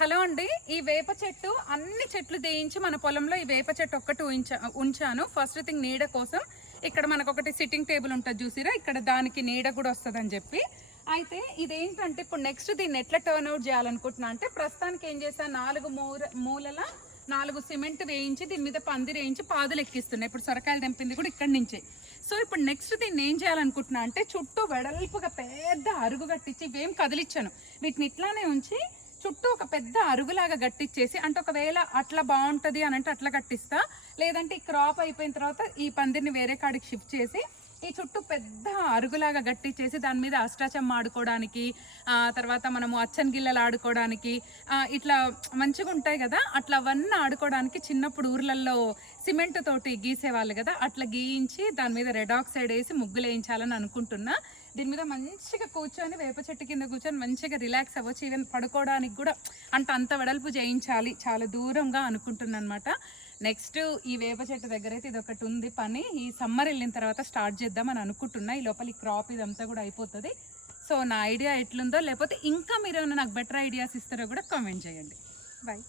Hello అండి, ఈ వేప చెట్టు అన్ని చెట్లు దేయించి మన పొలంలో ఈ వేప చెట్టు ఒక్కటి ఉంచాను. ఫస్ట్ థింగ్ నీడ కోసం. ఇక్కడ మనకు ఒకటి సిట్టింగ్ టేబుల్ ఉంటుంది చూసిరా, ఇక్కడ దానికి నీడ కూడా వస్తుందని చెప్పి. అయితే ఇదేంటంటే ఇప్పుడు నెక్స్ట్ దీన్ని ఎట్లా టర్న్ అవుట్ చేయాలనుకుంటున్నా అంటే, ప్రస్తుతానికి ఏం చేసా, 4 మూలల 4 సిమెంట్ వేయించి దీని మీద పందిరి వేయించి పాదులు ఎక్కిస్తున్నాయి. ఇప్పుడు సొరకాయలు తెంపింది కూడా ఇక్కడి నుంచే. సో ఇప్పుడు నెక్స్ట్ దీన్ని ఏం చేయాలనుకుంటున్నా అంటే, చుట్టూ వెడల్పుగా పెద్ద అరుగు కట్టించి ఇవేం కదిలిచ్చాను, వీటిని ఇట్లానే ఉంచి చుట్టూ ఒక పెద్ద అరుగులాగా గట్టిచ్చేసి, అంటే ఒకవేళ అట్లా బాగుంటుంది అని అంటే అట్లా కట్టిస్తా, లేదంటే ఈ క్రాప్ అయిపోయిన తర్వాత ఈ పందిరిని వేరే కాడికి షిఫ్ట్ చేసి ఈ చుట్టూ పెద్ద అరుగులాగా గట్టిచ్చేసి దాని మీద అష్టాచమ్మ ఆడుకోవడానికి, తర్వాత మనము అచ్చన్ గిల్లలు ఆడుకోవడానికి, ఇట్లా మంచిగా ఉంటాయి కదా, అట్లా అవన్నీ ఆడుకోవడానికి చిన్నప్పుడు ఊర్లలో సిమెంట్ తోటి గీసేవాళ్ళు కదా, అట్లా గీయించి దాని మీద రెడ్ ఆక్సైడ్ వేసి ముగ్గులు వేయించాలని అనుకుంటున్నా. దీని మీద మంచిగా కూర్చొని వేప చెట్టు కింద కూర్చొని మంచిగా రిలాక్స్ అవ్వచ్చు. ఈవెన్ పడుకోవడానికి కూడా అంటే అంత వెడల్పు చేయించాలి, చాలా దూరంగా అనుకుంటున్నా అనమాట. నెక్స్ట్ ఈ వేప చెట్టు దగ్గర అయితే ఇది ఒకటి ఉంది పని, ఈ సమ్మర్ వెళ్ళిన తర్వాత స్టార్ట్ చేద్దాం అని అనుకుంటున్నా. ఈ లోపల ఈ క్రాప్ ఇదంతా కూడా అయిపోతుంది. సో నా ఐడియా ఎట్లుందో, లేకపోతే ఇంకా మీరు ఏమైనా నాకు బెటర్ ఐడియాస్ ఇస్తారో కూడా కామెంట్ చేయండి. బాయ్.